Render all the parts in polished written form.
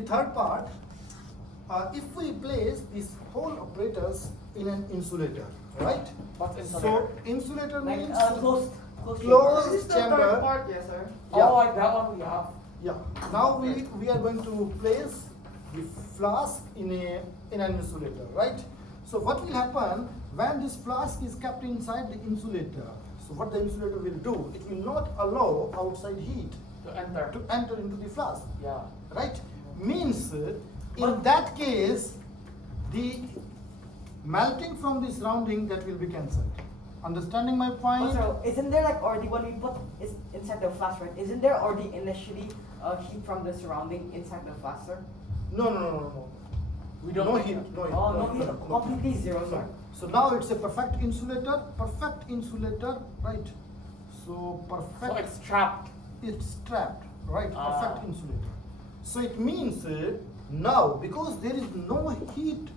The third part, if we place these whole operators in an insulator, right? What's insulator? So insulator Like means closed closed This is the chamber. third part, yes, sir. Yeah. Oh, like that one we have. Yeah. Now we are going to place the flask in an insulator, right? So what will happen when this flask is kept inside the insulator? So what the insulator will do? It will not allow outside heat To enter. to enter into the flask, Yeah. right? Means in But- that case, the melting from the surrounding that will be cancelled. Understanding my point? Also, isn't there like already when we put is inside the flask, right? Isn't there already initially heat from the surrounding inside the flask, sir? No. We don't No make heat. that. No heat. Oh, no no, heat, no. completely zero, sir. So now it's a perfect insulator, right? So perfect. So it's trapped. It's trapped, right? Ah. Perfect insulator. So it means now because there is no heat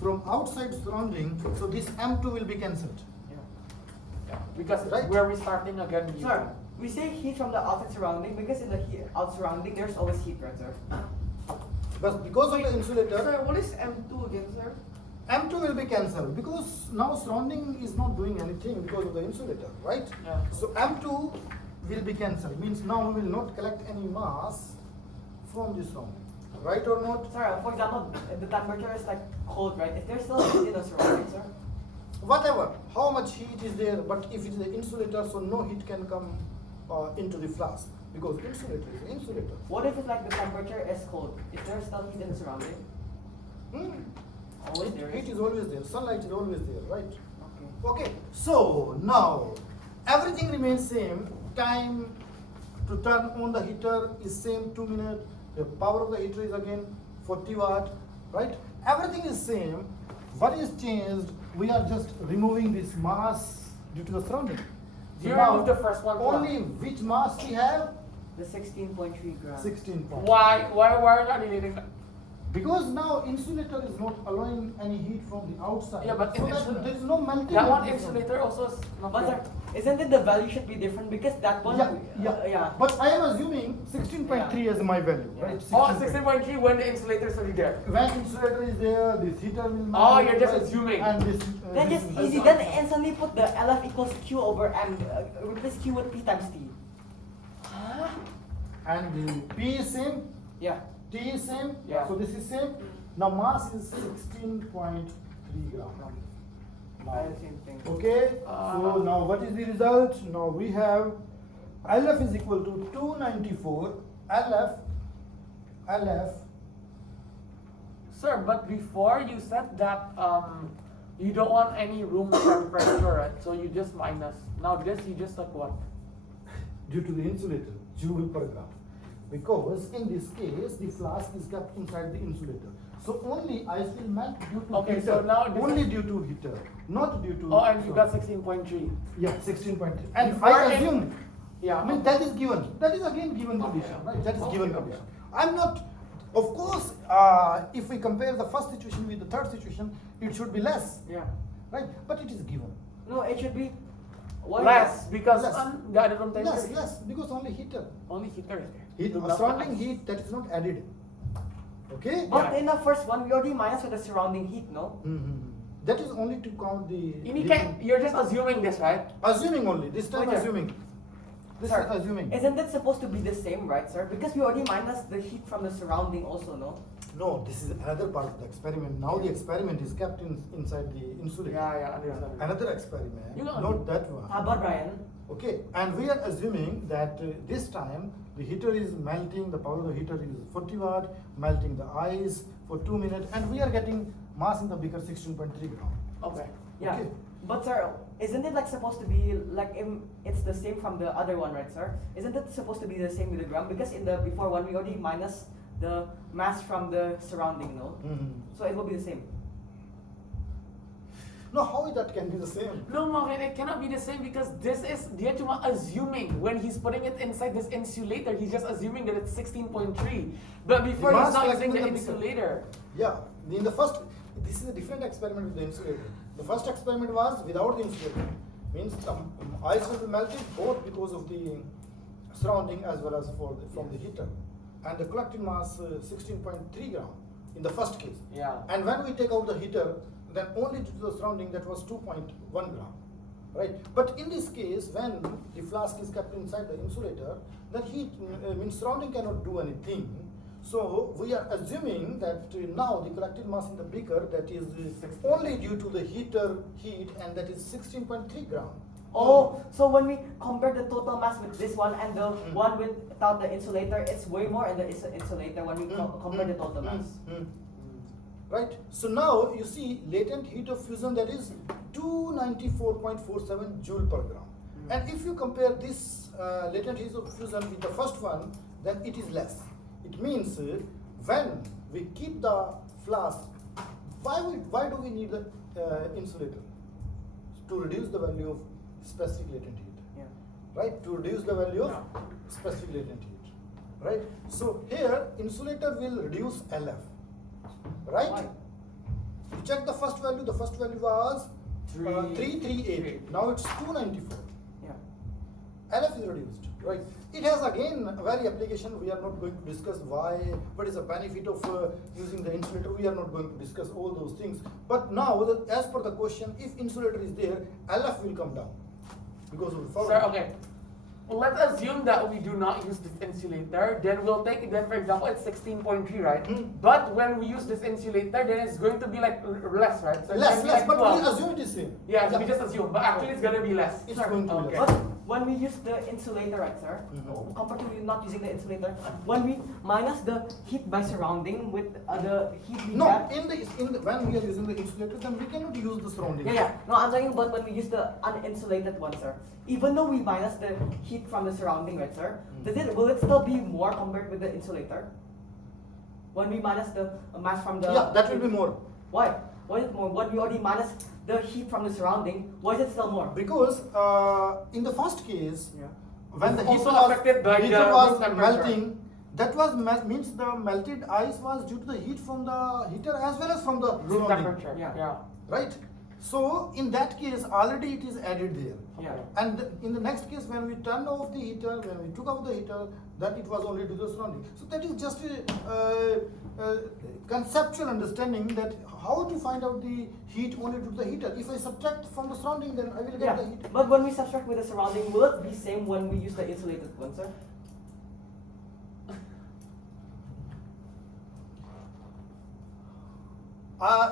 from outside surrounding, so this M2 will be cancelled. Yeah. Because Right. we're restarting again. Sir, we say heat from the outside surrounding because in the out surrounding there's always heat, right, sir? But because of the insulator, Sir, what is M2 again, sir? M2 will be cancelled because now surrounding is not doing anything because of the insulator, right? Yeah. So M2 will be cancelled, means now we will not collect any mass from the surrounding, right or not? Sir, for example, the temperature is like cold, right? Is there still heat in the surrounding, sir? Whatever, how much heat is there, but if it is the insulator, so no heat can come into the flask because insulator is insulator. What if it's like the temperature is cold? Is there still heat in the surrounding? Always there Heat is. is always there, sunlight is always there, right? Okay. Okay, so now everything remains same. Time to turn on the heater is same 2 minutes. The power of the heater is again 40 watt, right? Everything is same. What is changed? We are just removing this mass due to the surrounding. You now remove the first one. only which mass we have? The 16.3 grams. 16 point. Why are you not deleting that? Because now insulator is not allowing any heat from the outside. Yeah, but so in that insulator- there is no melting. That of one the insulator also is not But good. sir, isn't it the value should be different because that one? Yeah. But I am assuming 16.3 as my value, Yeah. right? Oh, 16.3 when the insulator is already there. When insulator is there, this heater will not. Oh, you're just right? assuming. And this. Then this just is- easy. Then instantly put the LF equals Q over M. Replace Q with P times T. And the P is same, Yeah. T is same. Yeah. So this is same. Now mass is 16.3 gram. Now, Same thing. okay. So now what is the result? Now we have LF is equal to 294. LF. Sir, but before you said that you don't want any room temperature, right? So you just minus. Now this you just like what? Due to the insulator, joule per gram. Because in this case, the flask is kept inside the insulator. So only ice will melt due to Okay, heater. so now this only is- due to heater, not due to. Oh, and you so- got 16.3. Yeah, 16.3. And Before I it- assume. Yeah. I mean that is given. That is again given Okay. condition, right? That is Okay, given okay. condition. I'm not. Of course, if we compare the first situation with the third situation, it should be less, Yeah. right? But it is given. No, it should be. What Less because Less. the other room temperature. Less, because only heater. Only heater is there. Heat, Do not surrounding ice. heat that is not added. Okay? But Yeah. in the first one, we already minus with the surrounding heat, no? That is only to count the. You're just assuming this, right? Assuming only. This time Okay. assuming. This Sir, is assuming. Isn't it supposed to be the same, right, sir? Because we already minus the heat from the surrounding also, no? No, this is another part of the experiment. Now the experiment is kept inside the insulator. Yeah, understand. Another experiment, You know- not that one. How about Ryan? Okay, and we are assuming that this time the heater is melting, the power of the heater is 40 watt, melting the ice for 2 minutes, and we are getting mass in the beaker 16.3 gram. Okay. Yeah. Okay. But sir, isn't it like supposed to be like it's the same from the other one, right, sir? Isn't it supposed to be the same with the gram? Because in the before one we already minus the mass from the surrounding, no? So it will be the same. No, how that can be the same? No, Marvin, it cannot be the same because this is dia cuma assuming when he's putting it inside this insulator, he's just assuming that it's 16.3. But before The he's mass not using collected the in the beaker. insulator. Yeah, in the first, this is a different experiment with the insulator. The first experiment was without the insulator. Means the ice will be melted both because of the surrounding as well as from the heater. and the collected mass 16.3 gram in the first case. Yeah. And when we take out the heater, then only due to the surrounding that was 2.1 gram, right? But in this case, when the flask is kept inside the insulator, then heat means surrounding cannot do anything. So we are assuming that now the collected mass in the beaker that is only due to the heater heat, and that is 16.3 gram. Oh, so when we compare the total mass with this one and the one without the insulator, it's way more in the insulator when we compare the total mass. Right. So now you see latent heat of fusion, that is 294.47 joule per gram. And if you compare this latent heat of fusion with the first one, then it is less. It means when we keep the flask, why do we need the insulator? To reduce the value of specific latent heat. Yeah. Right? To reduce the value of specific latent heat. Right? So here insulator will reduce LF. Right? Why? You check the first value was 338. Now it's 294. Yeah. LF is reduced, right? It has again a very application. We are not going to discuss what is the benefit of using the insulator. We are not going to discuss all those things. But now, as per the question, if insulator is there, LF will come down because of the following. Sir, okay. Let's assume that we do not use this insulator. Then we'll take, then for example, it's 16.3, right? But when we use this insulator, then it's going to be like less, right? So it's Less, gonna be less, like but 12. we assume it is same. Yeah, we just assume, but actually it's gonna be less. It's going to be okay. less. But when we use the insulator, right, sir, compared to not using the insulator, when we minus the heat by surrounding with the heat we No, get. when we are using the insulator, then we cannot use the surrounding. Yeah. No, I'm talking about when we use the uninsulated one, sir. Even though we minus the heat from the surrounding, right, sir? Will it still be more compared with the insulator? When we minus the mass from the. Yeah, that will be more. Why? Why is it more? When we already minus the heat from the surrounding, why is it still more? Because in the first case, Yeah. when the It's heater also affected by heater the was room temperature. melting, that was means the melted ice was due to the heat from the heater as well as from the Room surrounding, temperature. Yeah. right? So in that case, already it is added there. Yeah. And in the next case, when we turned off the heater, when we took out the heater, that it was only due to the surrounding. So that is just a conceptual understanding that how to find out the heat only due to the heater. If I subtract from the surrounding, then I will get Yeah. the heat. But when we subtract with the surrounding, will it be same when we use the insulated one, sir?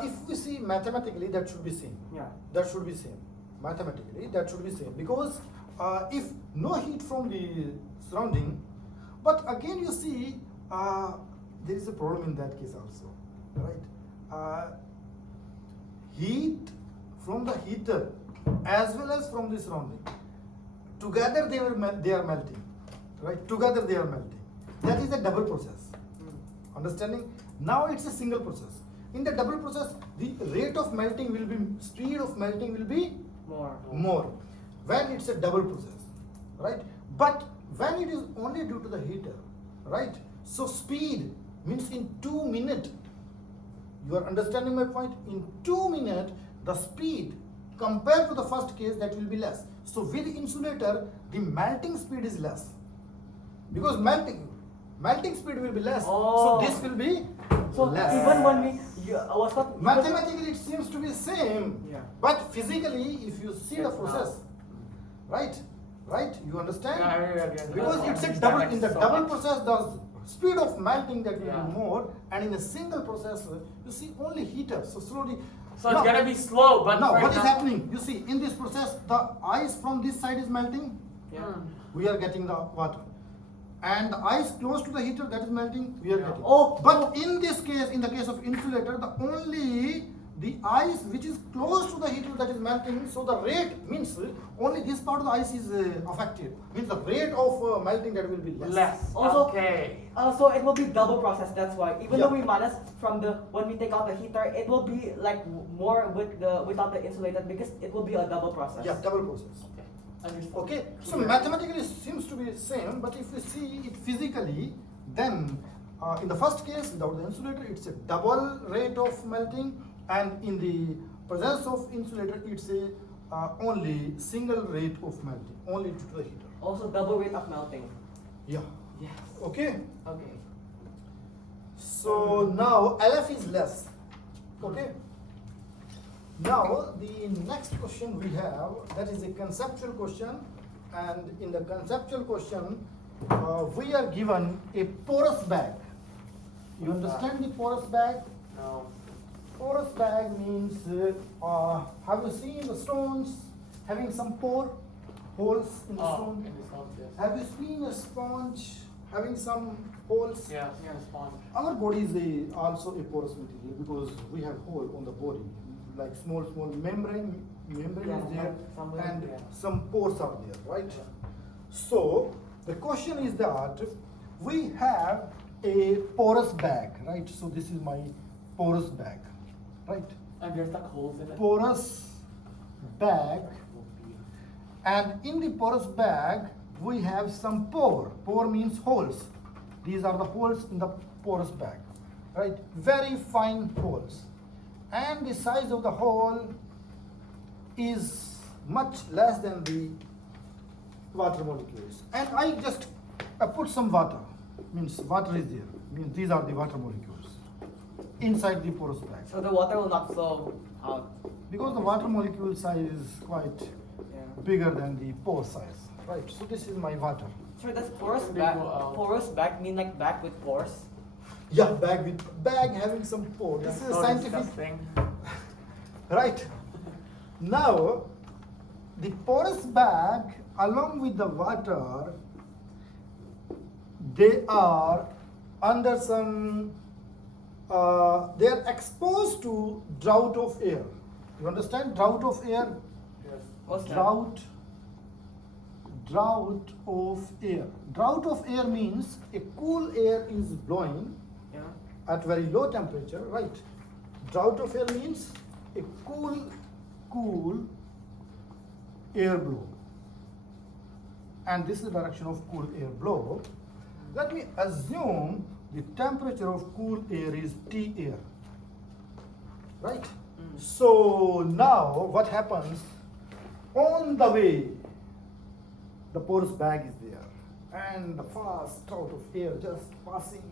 If we see mathematically, that should be same. Yeah. That should be same. Mathematically, that should be same, because if no heat from the surrounding, but again you see there is a problem in that case also, right? Heat from the heater as well as from the surrounding, together they are melting, right? Together they are melting. That is a double process. Understanding? Now it's a single process. In the double process, the rate of melting will be, speed of melting will be more when it's a double process, right? But when it is only due to the heater, right? So speed means in 2 minutes, you are understanding my point? In 2 minutes, the speed compared to the first case, that will be less. So with insulator, the melting speed is less, because melting speed will be less. Oh. So this will be So less. even when we was not Mathematically, it seems to be same, Yeah. but physically, if you see the process, right, you understand? Yeah, I agree. Because it's a That double. makes In the so double much. process, the speed of melting that will Yeah. be more, and in a single process, you see only heater. So slowly. So it's gonna be slow, but now for what is example- happening? You see, in this process, the ice from this side is melting. Yeah. We are getting the water. And the ice close to the heater, that is melting, we are Yeah. getting. Oh, But in this case, in the case of insulator, the ice which is close to the heater, that is melting, so the rate means only this part of the ice is affected. Means the rate of melting that will be less. Less. Also, Okay. So it will be double process. That's why even Yeah. though we minus from the when we take out the heater, it will be like more with the without the insulated because it will be a double process. Yeah, double process. Understood. Okay, so Yeah. mathematically it seems to be same, but if we see it physically, then in the first case without the insulator, it's a double rate of melting, and in the presence of insulator, it's a only single rate of melting, only due to the heater. Also double rate of melting. Yeah. Yes. Okay. Okay. So now LF is less. Okay. Now the next question we have, that is a conceptual question, and in the conceptual question we are given a porous bag. You understand the porous bag? No. Porous bag means, have you seen the stones having some pore, holes in the stone? In the stones, yes. Have you seen a sponge having some holes? Yeah, sponge. Our body is also a porous material because we have hole on the body, like small membrane is there, somewhere, and yeah. some pores are there, right? So the question is that we have a porous bag, right? So this is my porous bag, right? And there's like holes in it. Porous bag, and in the porous bag we have some pore. Pore means holes. These are the holes in the porous bag, right? Very fine holes, and the size of the hole is much less than the water molecules. And I just put some water, means water is there, means these are the water molecules inside the porous bag. So the water will not flow out. Because the water molecule size is quite Yeah. bigger than the pore size, right? So this is my water. So does porous And they bag, go out. porous bag mean like bag with pores? Yeah, bag having some pore. This That's is a so scientific, disgusting. right? Now, the porous bag along with the water, they are under some, they are exposed to drought of air. You understand drought of air? Yes. What's that? Drought of air. Drought of air means a cool air is blowing Yeah. at very low temperature, right? Drought of air means a cool air blow. And this is the direction of cool air blow. Let me assume the temperature of cool air is T air, right? So now what happens? On the way, the porous bag is there, and the fast drought of air just passing